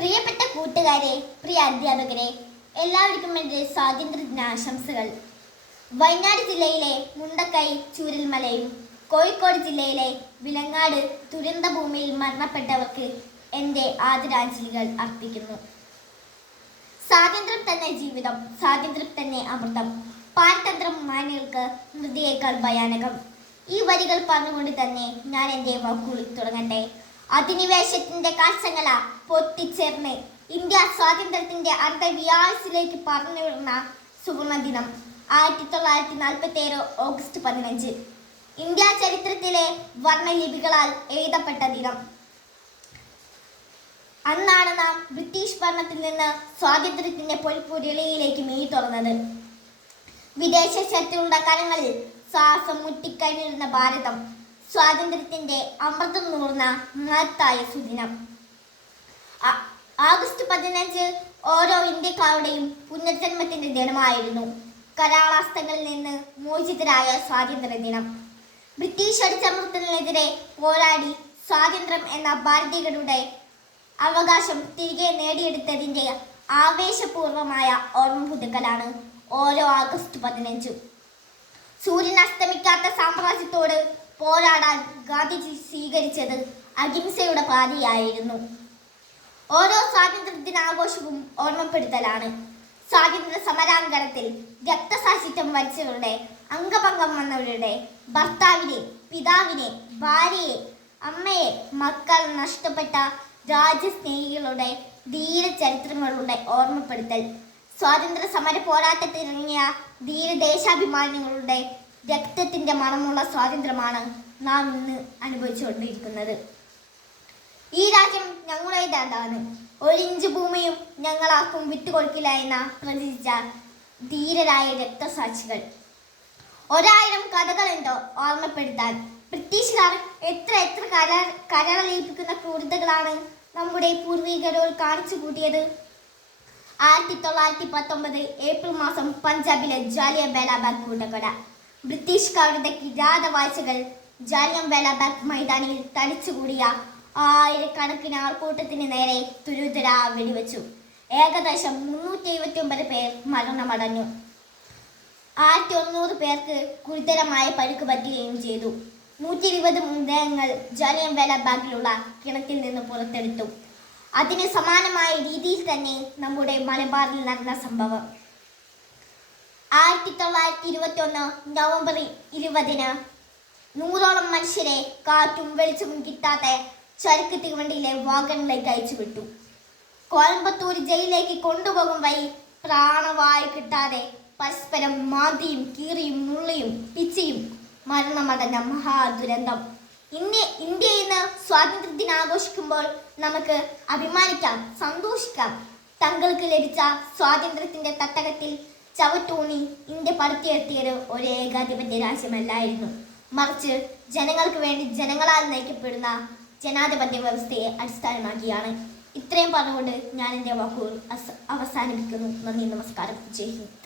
പ്രിയപ്പെട്ട കൂട്ടുകാരെ പ്രിയ അധ്യാപകരെ എല്ലാവർക്കും എന്റെ സ്വാതന്ത്ര്യ ദിനാശംസകൾ വയനാട് ജില്ലയിലെ മുണ്ടക്കൈ ചൂരൽമലയും കോഴിക്കോട് ജില്ലയിലെ വിലങ്ങാട് ദുരന്ത ഭൂമിയിൽ മരണപ്പെട്ടവർക്ക് എന്റെ ആദരാഞ്ജലികൾ അർപ്പിക്കുന്നു. സ്വാതന്ത്ര്യം തന്നെ ജീവിതം സ്വാതന്ത്ര്യം തന്നെ അമൃതം പാരതന്ത്രം മാന്യർക്ക് മൃതിയേക്കാൾ ഭയാനകം. ഈ വരികൾ പറഞ്ഞുകൊണ്ട് തന്നെ ഞാൻ എന്റെ വാക്കുകൾ തുടങ്ങട്ടെ. അധിനിവേശത്തിന്റെ കാഴ്ചകള പൊട്ടിച്ചേർന്ന്. ഇന്ത്യ സ്വാതന്ത്ര്യത്തിന്റെ അർദ്ധവ്യാഴ്ചയിലേക്ക് പറഞ്ഞു വിടുന്ന സുവർണ ദിനം ആയിരത്തി തൊള്ളായിരത്തി നാൽപ്പത്തി ഏഴ് ഓഗസ്റ്റ് പതിനഞ്ച്. ഇന്ത്യ ചരിത്രത്തിലെ വർണലിപികളാൽ എഴുതപ്പെട്ട ദിനം. അന്നാണ് നാം ബ്രിട്ടീഷ് ഭരണത്തിൽ നിന്ന് സ്വാതന്ത്ര്യത്തിന്റെ പൊൽപ്പുരളിയിലേക്ക് മെയ് തുറന്നത്. വിദേശ ശക്തികളുടെ കരങ്ങളിൽ ശ്വാസം മുട്ടിക്കഴിഞ്ഞിരുന്ന ഭാരതം സ്വാതന്ത്ര്യത്തിന്റെ അമൃതം നൂർന്ന മഹത്തായ സുദിനം. ആഗസ്റ്റ് പതിനഞ്ച് ഓരോ ഇന്ത്യക്കാരുടെയും പുനർജന്മത്തിന്റെ ദിനമായിരുന്നു. കരാളാസ്ഥകളിൽ നിന്ന് മോചിതരായ സ്വാതന്ത്ര്യ ദിനം. ബ്രിട്ടീഷ് അടിച്ചമർത്തലിനെതിരെ പോരാടി സ്വാതന്ത്ര്യം എന്ന ഭാരതീയരുടെ അവകാശം തിരികെ നേടിയെടുത്തതിന്റെ ആവേശപൂർവമായ ഓർമ്മ പുതുക്കലാണ് ഓരോ ആഗസ്റ്റ് പതിനഞ്ചും. സൂര്യൻ അസ്തമിക്കാത്ത സാമ്രാജ്യത്തോട് പോരാടാൻ ഗാന്ധിജി സ്വീകരിച്ചത് അഹിംസയുടെ പാതിയായിരുന്നു. ഓരോ സ്വാതന്ത്ര്യ ദിനാഘോഷവും ഓർമ്മപ്പെടുത്തലാണ്. സ്വാതന്ത്ര്യ സമരാങ്കണത്തിൽ രക്തസാക്ഷിത്വം വരിച്ചവരുടെ അംഗഭംഗം വന്നവരുടെ ഭർത്താവിനെ പിതാവിനെ ഭാര്യയെ അമ്മയെ മക്കൾ നഷ്ടപ്പെട്ട രാജ്യസ്നേഹികളുടെ ധീരചരിത്രങ്ങളുടെ ഓർമ്മപ്പെടുത്തൽ. സ്വാതന്ത്ര്യ സമര പോരാട്ടത്തിലിറങ്ങിയ ധീരദേശാഭിമാനികളുടെ രക്തത്തിന്റെ മണമുള്ള സ്വാതന്ത്ര്യമാണ് നാം ഇന്ന് അനുഭവിച്ചുകൊണ്ടിരിക്കുന്നത്. ഈ രാജ്യം ഞങ്ങളുടേതാണ് ഒരിഞ്ച് ഭൂമിയും ഞങ്ങളാക്കും വിട്ടുകൊടുക്കില്ല എന്ന പ്രതിജ്ഞ ധീരരായ രക്തസാക്ഷികൾ. ഒരായിരം കഥകളുണ്ടോ ഓർമ്മപ്പെടുത്താൻ? ബ്രിട്ടീഷുകാർ എത്ര എത്ര കര കരളലിയിപ്പിക്കുന്ന ക്രൂരതകളാണ് നമ്മുടെ പൂർവികരോട് കാണിച്ചു കൂട്ടിയത്? ആയിരത്തി തൊള്ളായിരത്തി പത്തൊമ്പത് ഏപ്രിൽ മാസം പഞ്ചാബിലെ ജാലിയ ബാഗ് കൂട്ടക്കൊല. ബ്രിട്ടീഷുകാരുടെ കിരാത വാഴ്ചകൾ ജാലിയൻ ബാഗ് മൈതാനിയിൽ തടിച്ചുകൂടിയ ആയിരക്കണക്കിന് ആൾക്കൂട്ടത്തിന് നേരെ തുരുതുര വെടിവെച്ചു. ഏകദേശം മുന്നൂറ്റി എഴുപത്തി ഒമ്പത് പേർ മരണമടഞ്ഞു. ആയിരത്തി ഒന്നൂറ് പേർക്ക് ഗുരുതരമായ പരുക്ക് പറ്റുകയും ചെയ്തു. നൂറ്റി ഇരുപത് മൃതദേഹങ്ങൾ ജാലിയൻ വേല ബാഗിലുള്ള കിണറ്റിൽ നിന്ന് പുറത്തെടുത്തു. അതിന് സമാനമായ രീതിയിൽ തന്നെ നമ്മുടെ മലബാറിൽ നടന്ന സംഭവം. ആയിരത്തി തൊള്ളായിരത്തി ഇരുപത്തി ഒന്ന് നവംബർ ഇരുപതിന് നൂറോളം മനുഷ്യരെ കാറ്റും വെളിച്ചവും കിട്ടാത്ത ചരക്ക് തീവണ്ടിയിലെ വാഗണിലേക്ക് അയച്ചു വിട്ടു. കോയമ്പത്തൂർ ജയിലിലേക്ക് കൊണ്ടുപോകും വഴി പ്രാണവായു കിട്ടാതെ പരസ്പരം മാതിയും കീറിയും നുള്ളിയും പിച്ചിയും മരണമടഞ്ഞ മഹാദുരന്തം. ഇന്ത്യ ഇന്ത്യ ഇന്ന് സ്വാതന്ത്ര്യ ദിനം ആഘോഷിക്കുമ്പോൾ നമുക്ക് അഭിമാനിക്കാം സന്തോഷിക്കാം. തങ്ങൾക്ക് ലഭിച്ച സ്വാതന്ത്ര്യത്തിന്റെ തട്ടകത്തിൽ ചവറ്റൂണി ഇന്ത്യ പടുത്തിയെത്തിയത് ഒരു ഏകാധിപത്യ രാജ്യമല്ലായിരുന്നു. മറിച്ച് ജനങ്ങൾക്ക് വേണ്ടി ജനങ്ങളാൽ നയിക്കപ്പെടുന്ന ജനാധിപത്യ വ്യവസ്ഥയെ അടിസ്ഥാനമാക്കിയാണ്. ഇത്രയും പറഞ്ഞുകൊണ്ട് ഞാൻ എന്റെ വാക്കുകൾ അവസാനിപ്പിക്കുന്നു. നന്ദി നമസ്കാരം. ജയ് ഹിന്ദ്.